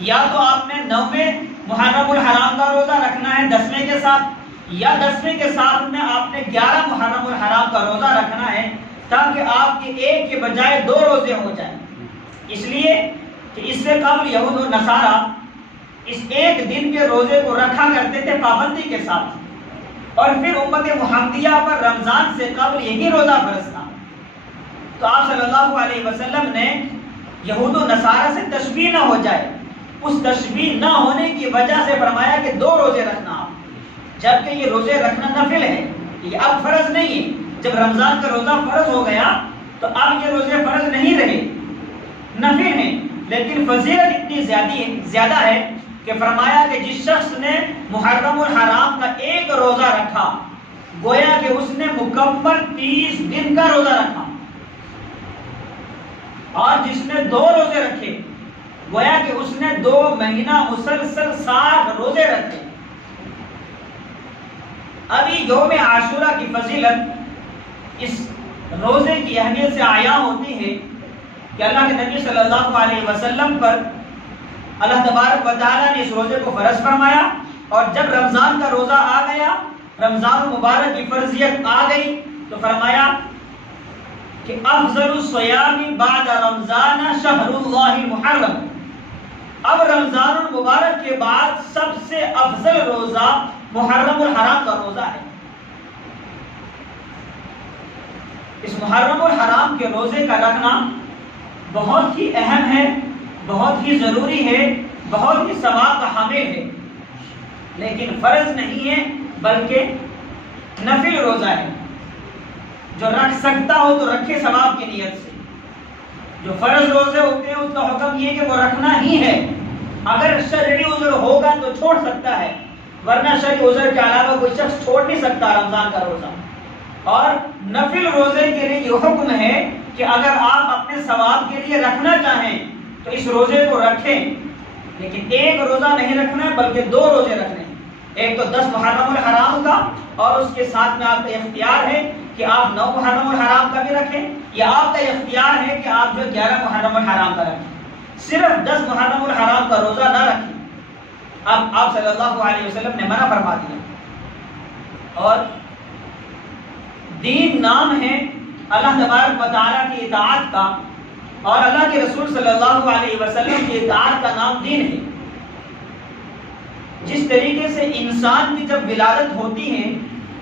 یا تو آپ نے 9ویں محرم الحرام کا روزہ رکھنا ہے 10ویں کے ساتھ، یا 10ویں کے ساتھ میں آپ نے 11 محرم الحرام کا روزہ رکھنا ہے، تاکہ آپ کے ایک کے بجائے 2 روزے ہو جائیں۔ اس لیے کہ اس سے قبل یہود و نصارہ اس ایک دن کے روزے کو رکھا کرتے تھے پابندی کے ساتھ، اور پھر امت محمدیہ پر رمضان سے قبل یہی روزہ فرض تھا۔ تو آپ صلی اللہ علیہ وسلم نے یہود و نصارہ سے تشبیہ نہ ہو جائے، اس تشبیہ نہ ہونے کی وجہ سے فرمایا کہ 2 روزے رکھنا آپ، جبکہ یہ روزے رکھنا نفل ہے، یہ اب فرض نہیں ہے۔ جب رمضان کا روزہ فرض ہو گیا تو اب یہ روزے فرض نہیں رہے، نفل ہیں، لیکن فضیلت اتنی زیادہ ہے کہ فرمایا کہ جس شخص نے محرم الحرام کا ایک روزہ رکھا گویا کہ اس نے مکمل 30 دن کا روزہ رکھا، اور جس نے 2 روزے رکھے گویا کہ اس نے 2 مہینہ مسلسل 60 روزے رکھے۔ ابھی یوم عاشورہ کی فضیلت اس روزے کی اہمیت سے عیاں ہوتی ہے کہ اللہ کے نبی صلی اللہ علیہ وسلم پر اللہ تبارک و تعالیٰ نے اس روزے کو فرض فرمایا، اور جب رمضان کا روزہ آ گیا، رمضان المبارک کی فرضیت آ گئی، تو فرمایا کہ افضل الصیام بعد رمضان شہر اللہ المحرم، اب رمضان المبارک کے بعد سب سے افضل روزہ محرم الحرام کا روزہ ہے۔ اس محرم الحرام کے روزے کا رکھنا بہت ہی اہم ہے، بہت ہی ضروری ہے، بہت ہی ثواب کا حامل ہے، لیکن فرض نہیں ہے بلکہ نفل روزہ ہے۔ جو رکھ سکتا ہو تو رکھے ثواب کی نیت سے۔ جو فرض روزے ہوتے ہیں اس کا حکم یہ کہ وہ رکھنا ہی ہے، اگر شرعی عذر ہوگا تو چھوڑ سکتا ہے، ورنہ شرعی عذر کے علاوہ کوئی شخص چھوڑ نہیں سکتا رمضان کا روزہ۔ اور نفل روزے کے لیے یہ حکم ہے کہ اگر آپ اپنے ثواب کے لیے رکھنا چاہیں تو اس روزے کو رکھیں، لیکن ایک روزہ نہیں رکھنا ہے بلکہ 2 روزے رکھنے ہیں، ایک تو 10 محرم الحرام کا، اور اس کے ساتھ میں آپ کا اختیار ہے کہ آپ 9 محرم الحرام کا بھی رکھیں، یا آپ کا اختیار ہے کہ آپ جو 11 محرم الحرام کا رکھیں، صرف 10 محرم الحرام کا روزہ نہ رکھیں۔ اب آپ صلی اللہ علیہ وسلم نے منع فرما دیا۔ اور دین نام ہے اللہ تبارک و تعالیٰ کی اطاعت کا، اور اللہ کے رسول صلی اللہ علیہ وسلم کی اطاعت کا نام دین ہے۔ جس طریقے سے انسان کی جب ولادت ہوتی ہے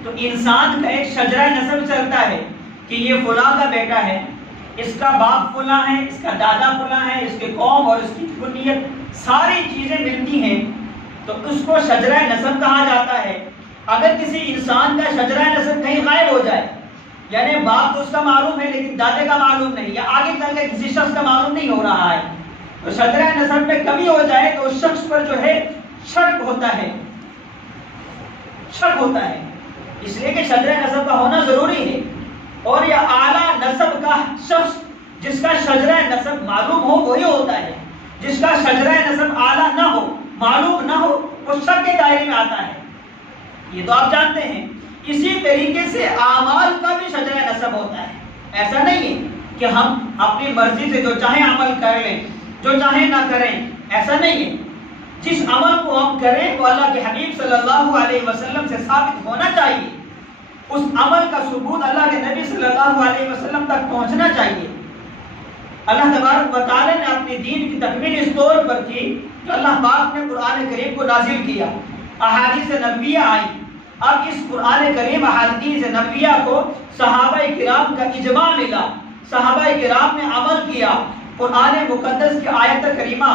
تو انسان کا ایک شجرہ نسب چلتا ہے کہ یہ فلاں کا بیٹا ہے، اس کا باپ فلاں ہے، اس کا دادا فلاں ہے، اس کے قوم اور اس کی کنیت ساری چیزیں ملتی ہیں، تو اس کو شجرہ نسب کہا جاتا ہے۔ اگر کسی انسان کا شجرہ نسب کہیں غائب ہو جائے، یعنی باپ تو اس کا معلوم ہے لیکن دادے کا معلوم نہیں، یا آگے چل کے کسی شخص کا معلوم نہیں ہو رہا ہے، تو شجرہ نسب میں کمی ہو جائے تو اس شخص پر جو ہے شک ہوتا ہے، اس لیے کہ شجرہ نسب کا ہونا ضروری ہے۔ اور یہ اعلیٰ نسب کا شخص جس کا شجرہ نسب معلوم ہو وہی ہوتا ہے، جس کا شجرہ نسب اعلیٰ نہ ہو، معلوم نہ ہو، وہ شک کے دائرے میں آتا ہے، یہ تو آپ جانتے ہیں۔ اسی طریقے سے اعمال کا بھی شجرہ نسب ہوتا ہے، ایسا نہیں ہے کہ ہم اپنی مرضی سے جو چاہیں عمل کر لیں، جو چاہیں نہ کریں، ایسا نہیں ہے۔ جس عمل کو ہم کریں وہ اللہ کے حبیب صلی اللہ علیہ وسلم سے ثابت ہونا چاہیے، اس عمل کا ثبوت اللہ کے نبی صلی اللہ علیہ وسلم تک پہنچنا چاہیے۔ اللہ تبارک و تعالی نے اپنی دین کی تکمیل اس طور پر کی کہ اللہ پاک نے قرآن کریم کو نازل کیا، احادیث نبویہ آئی۔ اب اس قرآن کریم احادیث نبویہ کو صحابہ کرام کا اجماع ملا، صحابہ کرام نے عمل کیا، قرآن مقدس کی آیت کریمہ،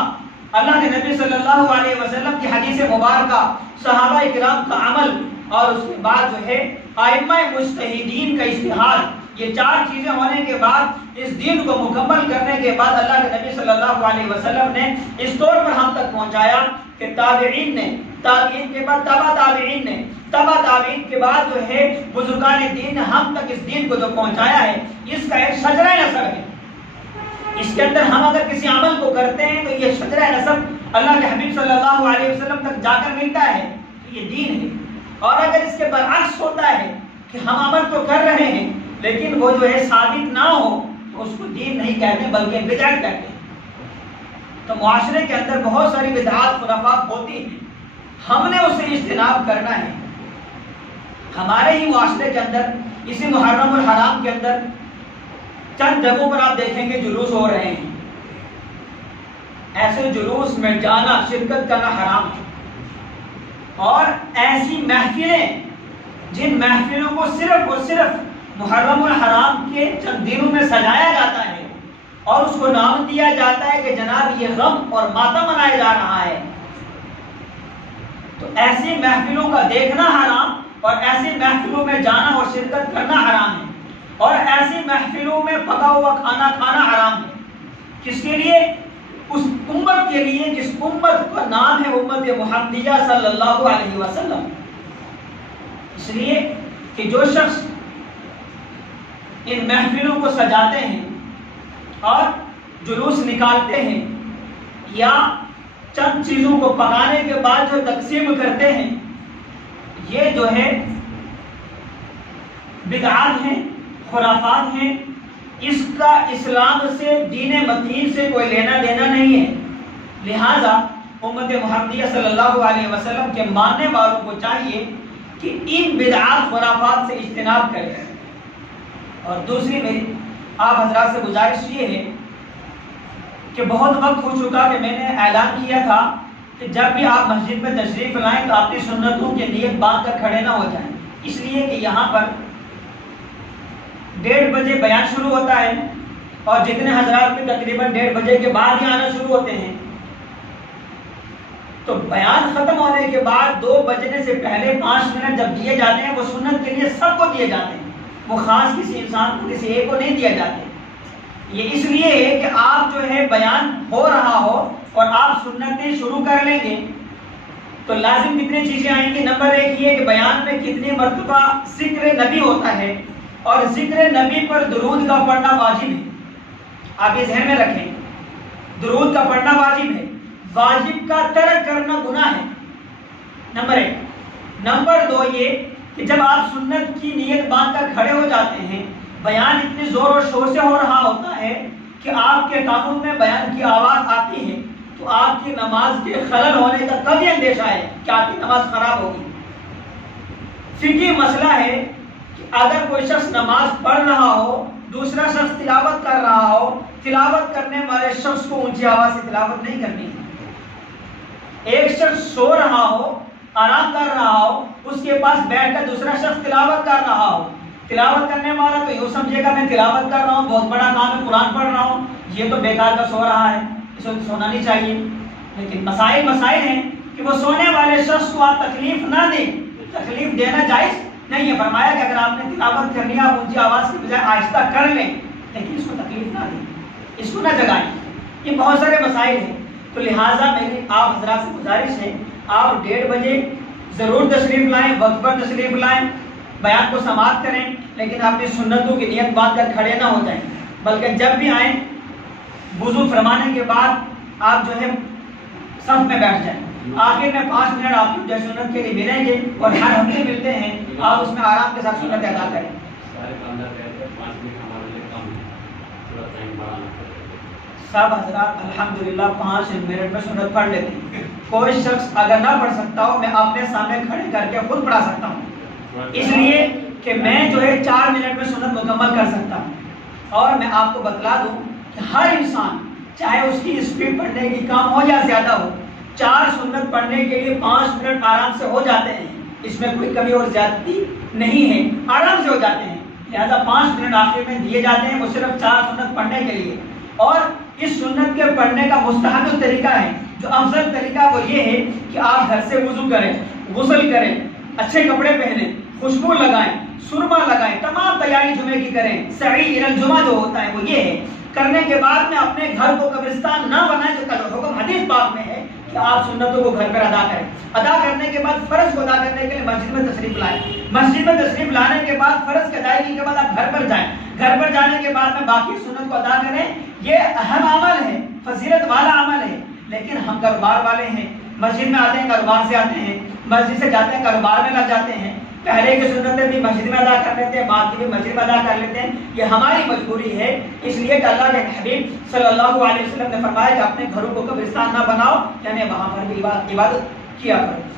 اللہ کے نبی صلی اللہ علیہ وسلم کی حدیث مبارکہ، صحابہ کرام کا عمل، اور اس کے بعد جو ہے ائمہ مجتہدین کا اجتہاد، یہ 4 چیزیں ہونے کے بعد اس دین کو مکمل کرنے کے بعد اللہ کے نبی صلی اللہ علیہ وسلم نے اس طور پر ہم تک پہنچایا کہ تابعین نے، تابعین کے بعد تبع تابعین نے، تبع تابعین کے بعد جو ہے بزرگان دین نے ہم تک اس دین کو جو پہنچایا ہے، اس کا ایک شجرہ نسب ہے۔ اس کے اندر ہم اگر کسی عمل کو کرتے ہیں تو یہ شجرہ نسب اللہ کے حبیب صلی اللہ علیہ وسلم تک جا کر ملتا ہے، تو یہ دین ہے۔ اور اگر اس کے برعکس ہوتا ہے کہ ہم عمل تو کر رہے ہیں لیکن وہ جو ہے ثابت نہ ہو تو اس کو دین نہیں کہتے بلکہ بدعت کہتے ہیں۔ تو معاشرے کے اندر بہت ساری بدعات خرافات ہوتی ہیں، ہم نے اسے اجتناب کرنا ہے۔ ہمارے ہی معاشرے کے اندر اسی محرم الحرام کے اندر چند جگہوں پر آپ دیکھیں گے جلوس ہو رہے ہیں، ایسے جلوس میں جانا، شرکت کرنا حرام ہے۔ اور ایسی محفلیں جن محفلوں کو صرف اور صرف محرم الحرام کے چند دنوں میں سجایا جاتا ہے اور اس کو نام دیا جاتا ہے کہ جناب یہ غم اور ماتم منایا جا رہا ہے، تو ایسی محفلوں کا دیکھنا حرام اور ایسی محفلوں میں جانا اور شرکت کرنا حرام ہے، اور ایسی محفلوں میں پکا ہوا کھانا کھانا حرام ہے۔ کس کے لیے؟ اس امت کے لیے جس امت کا نام ہے امت محمدیہ صلی اللہ علیہ وسلم۔ اس لیے کہ جو شخص ان محفلوں کو سجاتے ہیں اور جلوس نکالتے ہیں یا چند چیزوں کو پکانے کے بعد جو تقسیم کرتے ہیں، یہ جو ہے بدعات ہیں، خرافات ہیں، اس کا اسلام سے، دین متین سے کوئی لینا دینا نہیں ہے۔ لہذا امت محمدیہ صلی اللہ علیہ وسلم کے ماننے والوں کو چاہیے کہ ان بدعات خرافات سے اجتناب کریں۔ اور دوسری میری آپ حضرات سے گزارش یہ ہے کہ بہت وقت ہو چکا کہ میں نے اعلان کیا تھا کہ جب بھی آپ مسجد میں تشریف لائیں تو اپنی سنتوں کی نیت باندھ کر کھڑے نہ ہو جائیں، اس لیے کہ یہاں پر 1:30 بجے بیان شروع ہوتا ہے اور جتنے حضرات بھی تقریباً 1:30 بجے کے بعد ہی آنا شروع ہوتے ہیں، تو بیان ختم ہونے کے بعد 2 بجنے سے پہلے 5 منٹ جب دیے جاتے ہیں وہ سنت کے لیے سب کو دیے جاتے ہیں، وہ خاص کسی انسان کو، کسی ایک کو نہیں دیا جاتے۔ یہ اس لیے ہے کہ آپ جو ہے بیان ہو رہا ہو اور آپ سنتیں شروع کر لیں گے تو لازم کتنی چیزیں آئیں گی۔ نمبر 1 یہ کہ بیان میں کتنی مرتبہ ذکر نبی ہوتا ہے، اور ذکر نبی پر درود کا پڑھنا واجب ہے۔ آپ یہ ذہن میں رکھیں، درود کا پڑھنا واجب ہے، واجب کا ترک کرنا گناہ ہے، نمبر 1۔ نمبر 2 یہ کہ جب آپ سنت کی نیت باندھ کر کھڑے ہو جاتے ہیں، بیان اتنی زور و شور سے ہو رہا ہوتا ہے کہ آپ کے کانوں میں بیان کی آواز آتی ہے تو آپ کی نماز کے خلل ہونے کا کبھی اندیشہ ہے کہ آپ کی نماز خراب ہوگی۔ فقہی مسئلہ ہے کہ اگر کوئی شخص نماز پڑھ رہا ہو، دوسرا شخص تلاوت کر رہا ہو، تلاوت کرنے والے شخص کو اونچی آواز سے تلاوت نہیں کرنی ہے۔ ایک شخص سو رہا ہو، آرام کر رہا ہو، اس کے پاس بیٹھ کر دوسرا شخص تلاوت کر رہا ہو، تلاوت کرنے والا تو یوں سمجھے گا میں تلاوت کر رہا ہوں، بہت بڑا کام ہے، قرآن پڑھ رہا ہوں، یہ تو بیکار کا سو رہا ہے، اس کو سونا نہیں چاہیے۔ لیکن مسائل ہیں کہ وہ سونے والے شخص کو آپ تکلیف نہ دیں، تکلیف دینا جائز نہیں ہے۔ فرمایا کہ اگر آپ نے تلاوت کرنی ہے آپ اونچی آواز کی بجائے آہستہ کر لیں، لیکن اس کو تکلیف نہ دیں، اس کو نہ جگائیں۔ یہ بہت سارے مسائل ہیں، تو لہٰذا میری آپ حضرات سے گزارش ہے آپ 1:30 بجے ضرور تشریف لائیں، وقت پر تشریف لائیں، بیان کو سماعت کریں، لیکن اپنی سنتوں کی نیت باندھ کر کھڑے نہ ہو جائیں، بلکہ جب بھی آئیں وضو فرمانے کے بعد آپ جو ہے صف میں بیٹھ جائیں۔ آخر میں 5 منٹ آپ کو سنت کے لیے ملیں گے اور ہر ہفتے ملتے ہیں، آپ اس میں آرام کے ساتھ سنت ادا کریں۔ سب حضرات الحمدللہ 5 منٹ میں سنت پڑھ لیتے ہیں۔ کوئی شخص اگر نہ پڑھ سکتا ہو، میں اپنے سامنے کھڑے کر کے خود پڑھا سکتا ہوں، اس لیے کہ میں جو ہے 4 منٹ میں سنت مکمل کر سکتا ہوں۔ اور میں آپ کو بتلا دوں کہ ہر انسان چاہے اس کی اسپیڈ پڑھنے کی کم ہو یا زیادہ ہو، 4 سنت پڑھنے کے لیے 5 منٹ آرام سے ہو جاتے ہیں، اس میں کوئی کمی اور زیادتی نہیں ہے، آرام سے ہو جاتے ہیں۔ لہذا 5 منٹ آخر میں دیے جاتے ہیں، وہ صرف 4 سنت پڑھنے کے لیے۔ اور اس سنت کے پڑھنے کا مستحب طریقہ ہے، جو افضل طریقہ وہ یہ ہے کہ آپ گھر سے وضو کریں، غسل کریں، اچھے کپڑے پہنیں، خوشبو لگائیں، سرما لگائیں، تمام تیاری جمعے کی کریں۔ سعی الجمعہ جو ہوتا ہے وہ یہ ہے، کرنے کے بعد میں اپنے گھر کو قبرستان نہ بنائیں، جو حکم حدیث پاک میں ہے کہ آپ سنتوں کو گھر پر ادا کریں۔ ادا کرنے کے بعد فرض کو ادا کرنے کے لیے مسجد میں تشریف لائیں، مسجد میں تشریف لانے کے بعد فرض کی ادائیگی کے بعد آپ گھر پر جائیں، گھر پر جانے کے بعد میں باقی سنت کو ادا کریں۔ یہ اہم عمل ہے، فضیلت والا عمل ہے، لیکن ہم کاروبار والے ہیں، مسجد میں آتے ہیں کاروبار سے آتے ہیں، مسجد سے جاتے ہیں کاروبار میں لگ جاتے ہیں، پہلے کی سنتیں بھی مسجد میں ادا کر لیتے ہیں، بعد کی بھی مسجد میں ادا کر لیتے ہیں، یہ ہماری مجبوری ہے، اس لیے کہ اللہ کے حبیب صلی اللہ علیہ وسلم نے فرمایا کہ اپنے گھروں کو قبرستان نہ بناؤ، یعنی وہاں پر بھی عبادت کیا کرو.